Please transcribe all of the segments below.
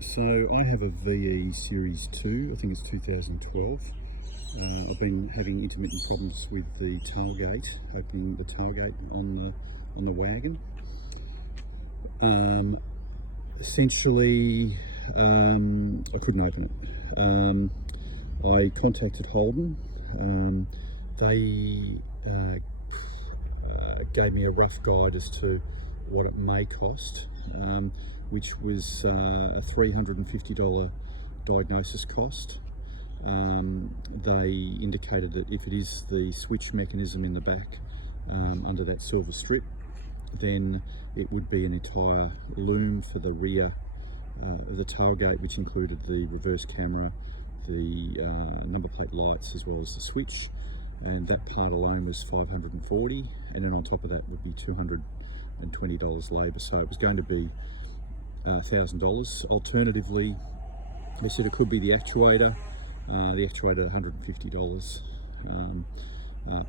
So I have a VE Series 2, I think it's 2012. I've been having intermittent problems with the tailgate, opening the tailgate on the Wagon. Essentially, I couldn't open it. I contacted Holden. They gave me a rough guide as to what it may cost, which was a $350 diagnosis cost. They indicated that if it is the switch mechanism in the back under that silver strip, then it would be an entire loom for the rear of the tailgate, which included the reverse camera, the number plate lights, as well as the switch, and that part alone was $540, and then on top of that would be $220 labour, so it was going to be $1,000. Alternatively, they said it could be the actuator $150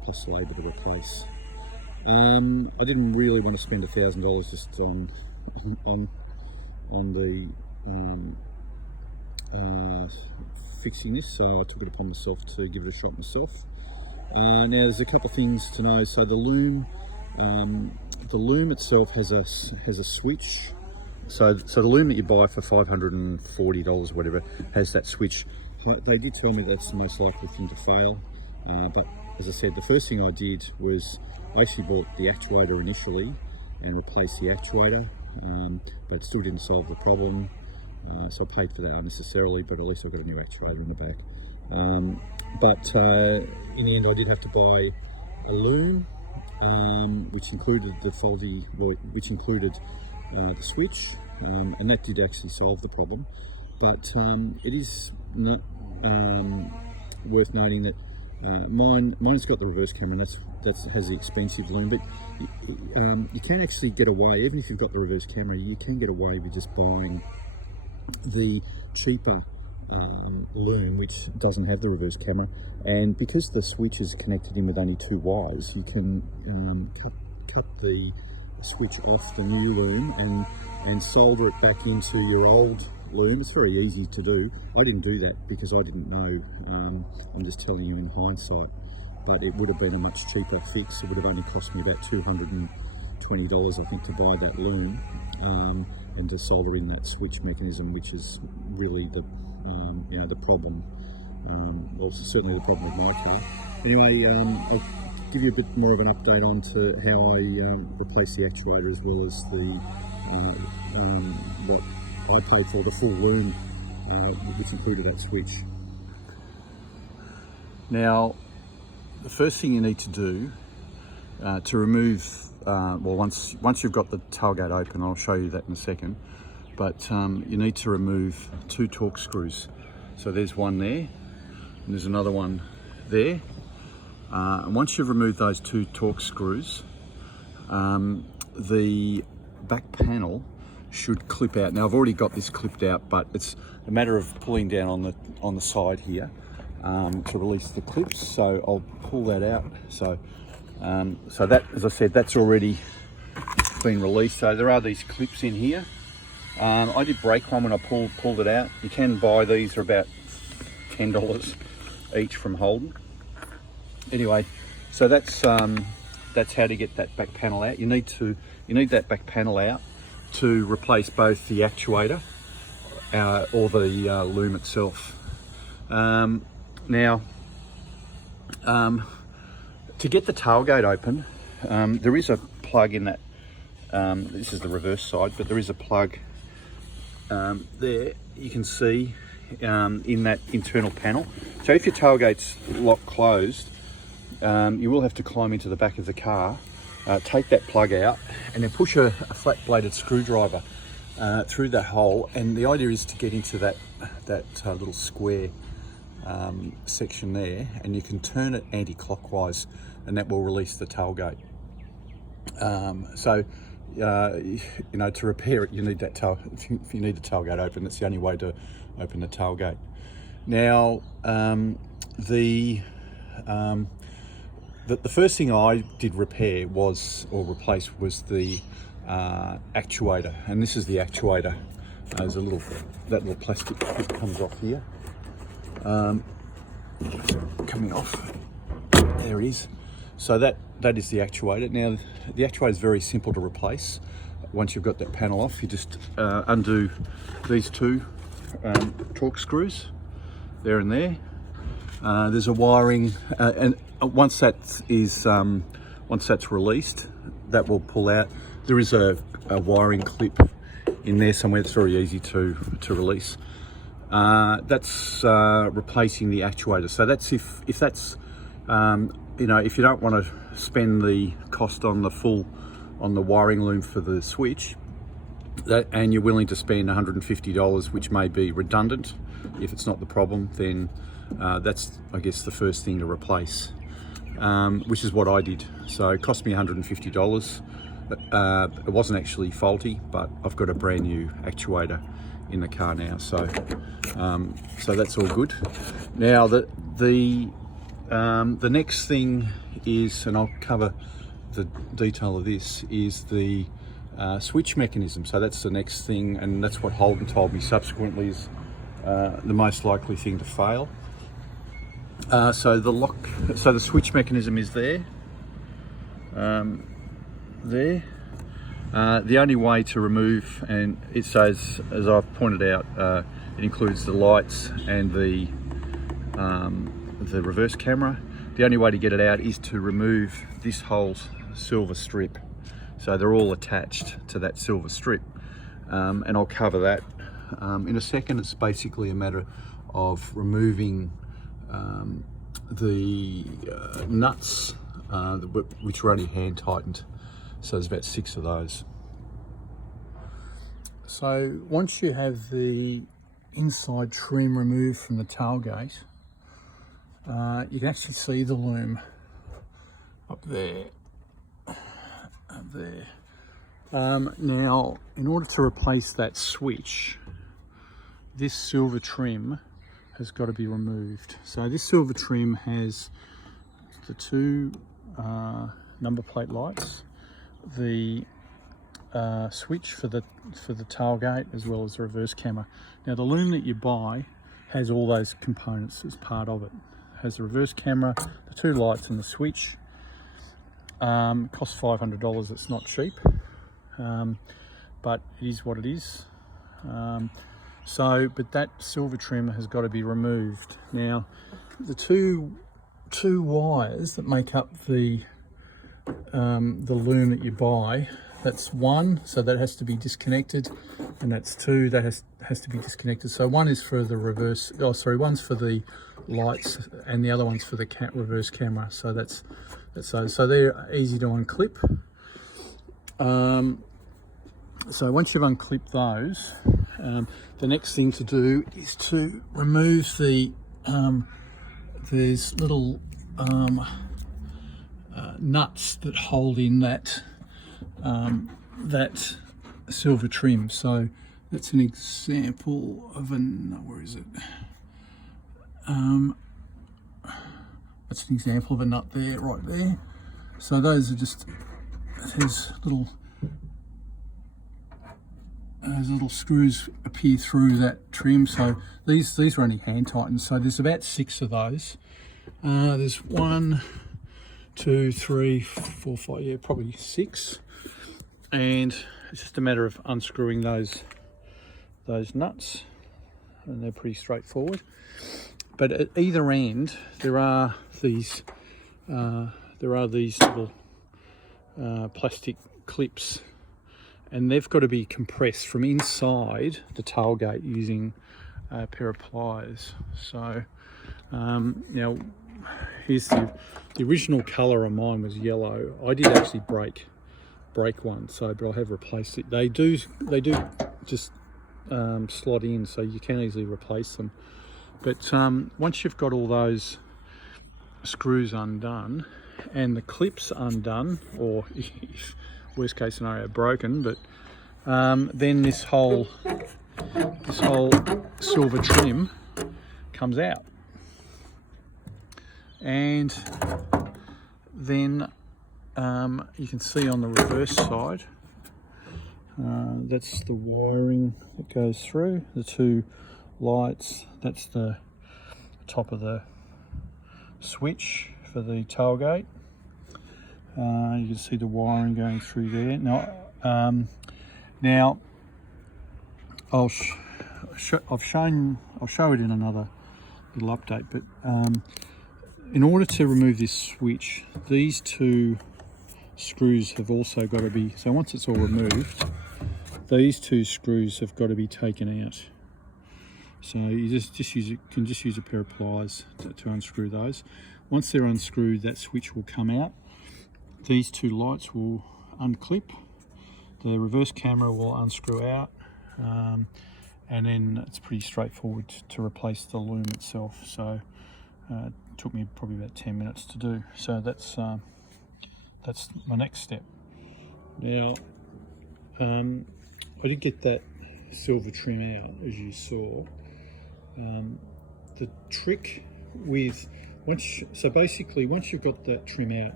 plus labour to replace. I didn't really want to spend $1,000 just on the fixing this, so I took it upon myself to give it a shot myself. Now there's a couple of things to know. So the loom itself has a switch. So the loom that you buy for $540, whatever, has that switch. They did tell me that's the most likely thing to fail, but as I said, the first thing I did was I actually bought the actuator initially and replaced the actuator, but it still didn't solve the problem, so I paid for that unnecessarily, but at least I got a new actuator in the back. But in the end I did have to buy a loom, which included the the switch, and that did actually solve the problem. But it is not worth noting that mine's got the reverse camera, and that has the expensive loom, but you can actually get away, even if you've got the reverse camera, you can get away with just buying the cheaper loom which doesn't have the reverse camera, and because the switch is connected in with only 2 wires, you can cut the switch off the new loom and solder it back into your old loom. It's very easy to do. I didn't do that because I didn't know. I'm just telling you in hindsight, but it would have been a much cheaper fix. It would have only cost me about $220, I think, to buy that loom and to solder in that switch mechanism, which is really the the problem. Well, certainly the problem with my car. Anyway, I'll give you a bit more of an update on to how I replaced the actuator, as well as the that I paid for the full loom, which included that switch. Now, the first thing you need to do to remove, once you've got the tailgate open, I'll show you that in a second, but you need to remove 2 Torx screws. So there's one there, and there's another one there. And once you've removed those 2 Torx screws, the back panel should clip out. Now I've already got this clipped out, but it's a matter of pulling down on the side here to release the clips. So I'll pull that out. So that, as I said, that's already been released. So there are these clips in here. I did break one when I pulled it out. You can buy these, they're about $10 each from Holden. Anyway, so that's how to get that back panel out. You need that back panel out to replace both the actuator or the loom itself. Now, to get the tailgate open, there is a plug in that. This is the reverse side, but there is a plug there. You can see in that internal panel. So if your tailgate's locked closed, you will have to climb into the back of the car, take that plug out, and then push a flat bladed screwdriver through that hole. And the idea is to get into that little square section there, and you can turn it anti-clockwise, and that will release the tailgate. To repair it, you need that if you need the tailgate open, that's the only way to open the tailgate. Now, the first thing I did replace was the actuator, and this is the actuator There's that little plastic bit comes off here. Coming off. There it is. So that is the actuator. Now the actuator is very simple to replace. Once you've got that panel off, you just undo these two torque screws, there and there. There's a wiring, and once that's released, that will pull out. There is a wiring clip in there somewhere. It's very easy to release. That's replacing the actuator. So that's if that's you know, if you don't want to spend the cost on the wiring loom for the switch, and you're willing to spend $150, which may be redundant if it's not the problem, then that's, I guess, the first thing to replace, which is what I did. So it cost me $150. It wasn't actually faulty, but I've got a brand new actuator in the car now, so that's all good. Now the next thing is, and I'll cover the detail of this, is the switch mechanism. So that's the next thing, and that's what Holden told me subsequently is the most likely thing to fail. So the switch mechanism is there. The only way to remove, and it says, as I've pointed out, it includes the lights and the reverse camera. The only way to get it out is to remove this whole silver strip. So they're all attached to that silver strip, and I'll cover that in a second. It's basically a matter of removing the nuts, which are only hand tightened. So there's about 6 of those. So once you have the inside trim removed from the tailgate, you can actually see the loom up there. Now, in order to replace that switch, this silver trim has got to be removed. So this silver trim has the 2 number plate lights, the switch for the tailgate, as well as the reverse camera. Now the loom that you buy has all those components as part of it. It has the reverse camera, the 2 lights, and the switch. Costs $500. It's not cheap, but it is what it is. But that silver trim has got to be removed. Now the two wires that make up the loom that you buy, that's 1, so that has to be disconnected, and that's 2, that has to be disconnected. So one is for the reverse, one's for the lights, and the other one's for the reverse camera. So that's those. So they're easy to unclip. So once you've unclipped those, the next thing to do is to remove these little nuts that hold in that silver trim. So that's an example of where is it? That's an example of a nut there, right there. So those are just these little screws appear through that trim. So these are only hand tightened. So there's about 6 of those. There's 1, 2, 3, 4, 5, yeah, probably 6. And it's just a matter of unscrewing those nuts, and they're pretty straightforward. But at either end, there are these little plastic clips, and they've got to be compressed from inside the tailgate using a pair of pliers. So now here's the original colour of mine was yellow. I did actually break one, but I have replaced it. They do just slot in, so you can easily replace them. But once you've got all those screws undone and the clips undone, or worst case scenario broken, but then this whole silver trim comes out, and then you can see on the reverse side, That's the wiring that goes through. The two lights, that's the top of the switch for the tailgate. You can see the wiring going through there. Now I'll show it in another little update, but in order to remove this switch, these two screws have also got to be, so once it's all removed, these two screws have got to be taken out. So you can just use a pair of pliers to unscrew those. Once they're unscrewed, that switch will come out. These two lights will unclip. The reverse camera will unscrew out. And then it's pretty straightforward to replace the loom itself. So it took me probably about 10 minutes to do. So that's my next step. Now, I did get that silver trim out, as you saw. The trick with once you've got that trim out,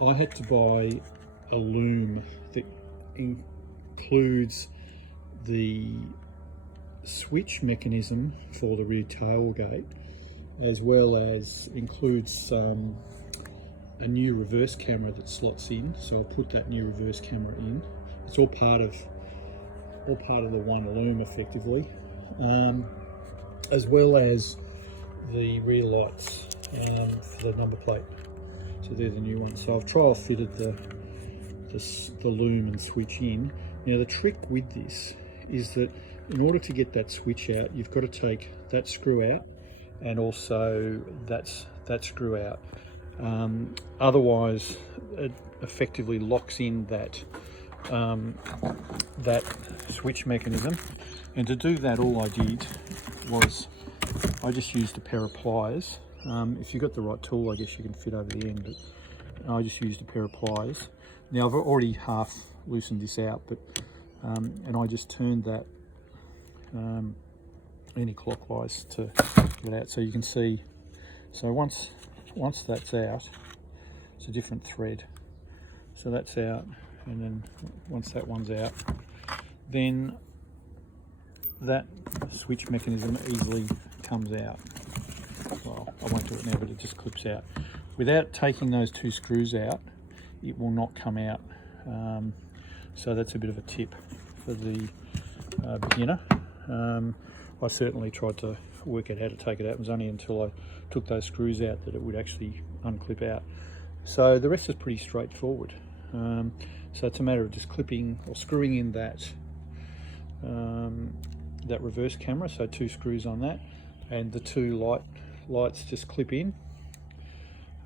I had to buy a loom that includes the switch mechanism for the rear tailgate, as well as includes a new reverse camera that slots in. So I'll put that new reverse camera in. It's all part of the one loom effectively, as well as the rear lights for the number plate. So they're the new ones. So I've trial fitted the loom and switch in. Now the trick with this is that in order to get that switch out, you've got to take that screw out and also that screw out. Otherwise, it effectively locks in that switch mechanism. And to do that, all I did was I just used a pair of pliers. If you've got the right tool, I guess you can fit over the end, but I just used a pair of pliers. Now I've already half loosened this out, but and I just turned that anti-clockwise to get it out, so you can see. So once that's out, it's a different thread. So that's out, and then once that one's out, then that switch mechanism easily comes out. Well, I won't do it now, but it just clips out. Without taking those two screws out, it will not come out. So that's a bit of a tip for the beginner. I certainly tried to work out how to take it out. It was only until I took those screws out that it would actually unclip out. So the rest is pretty straightforward. So it's a matter of just clipping or screwing in that reverse camera, so two screws on that, and the two lights just clip in.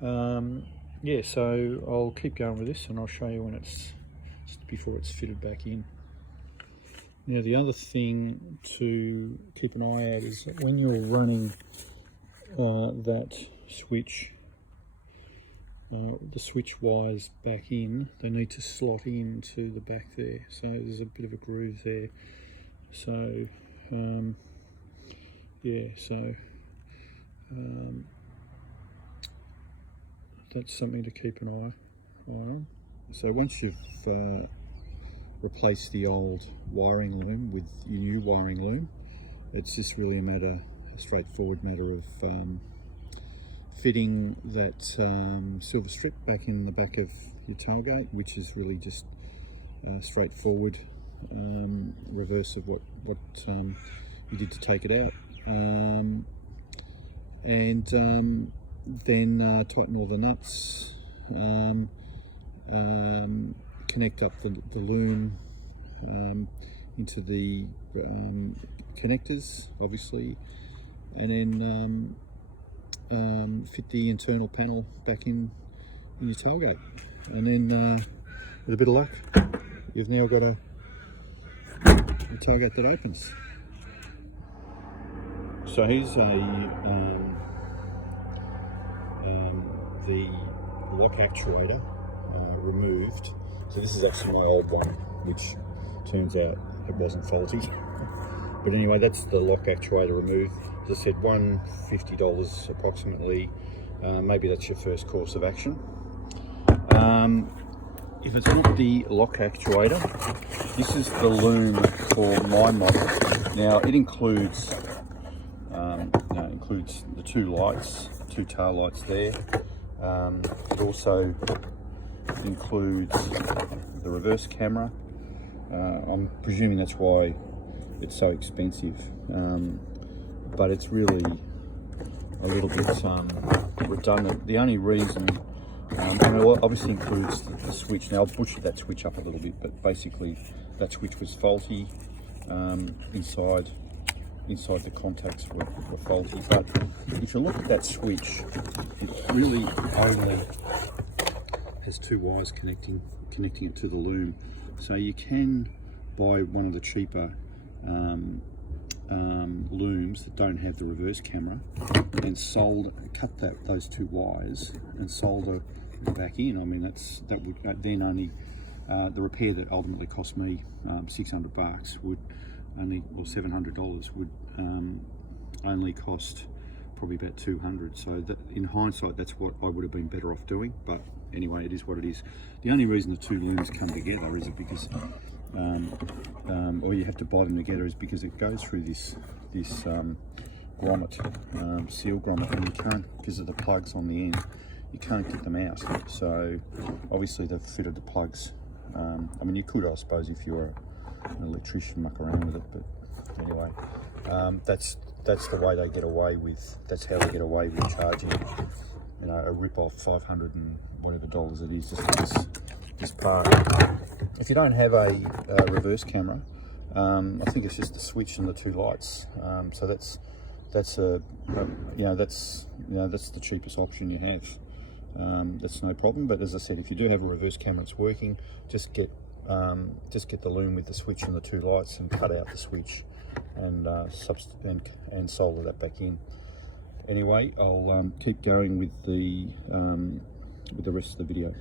Yeah, so I'll keep going with this and I'll show you when it's just before it's fitted back in. Now the other thing to keep an eye out is that when you're running that switch, the switch wires back in, they need to slot into the back there. So there's a bit of a groove there. So yeah, so that's something to keep an eye on. So once you've replace the old wiring loom with your new wiring loom, it's just really a straightforward matter of fitting that silver strip back in the back of your tailgate, which is really just straightforward reverse of what you did to take it out, and then tighten all the nuts, connect up the loom into the connectors, obviously, and then fit the internal panel back in your tailgate. And then with a bit of luck, you've now got a tailgate that opens. So here's the lock actuator removed. So this is actually my old one, which turns out it wasn't faulty. But anyway, that's the lock actuator removed. As I said, $150 approximately. Maybe that's your first course of action. if it's not the lock actuator, this is the loom for my model. Now it includes the two lights, two tail lights there. It also includes the reverse camera. I'm presuming that's why it's so expensive, but it's really a little bit redundant. The only reason, and it obviously includes the switch. Now I've butchered that switch up a little bit, but basically that switch was faulty. Inside the contacts were faulty. But if you look at that switch, it really only has two wires connecting it to the loom. So you can buy one of the cheaper looms that don't have the reverse camera and cut those two wires and solder them back in. I mean, that would then only the repair that ultimately cost me $600 would only, or $700 would only cost probably about $200. So that, in hindsight, that's what I would have been better off doing. But anyway, it is what it is. The only reason the two looms come together is because, or you have to buy them together, is because it goes through this grommet, seal grommet, and you can't, because of the plugs on the end, you can't get them out. So obviously they've fitted the plugs. I mean, you could, I suppose, if you're an electrician, muck around with it, but anyway, that's the way they get away with. That's how they get away with charging, you know, a rip-off $500 and whatever dollars it is just for this part. If you don't have a reverse camera, I think it's just the switch and the two lights. So that's the cheapest option you have. That's no problem. But as I said, if you do have a reverse camera that's working, just get the loom with the switch and the two lights and cut out the switch and solder that back in. Anyway, I'll keep going with the rest of the video.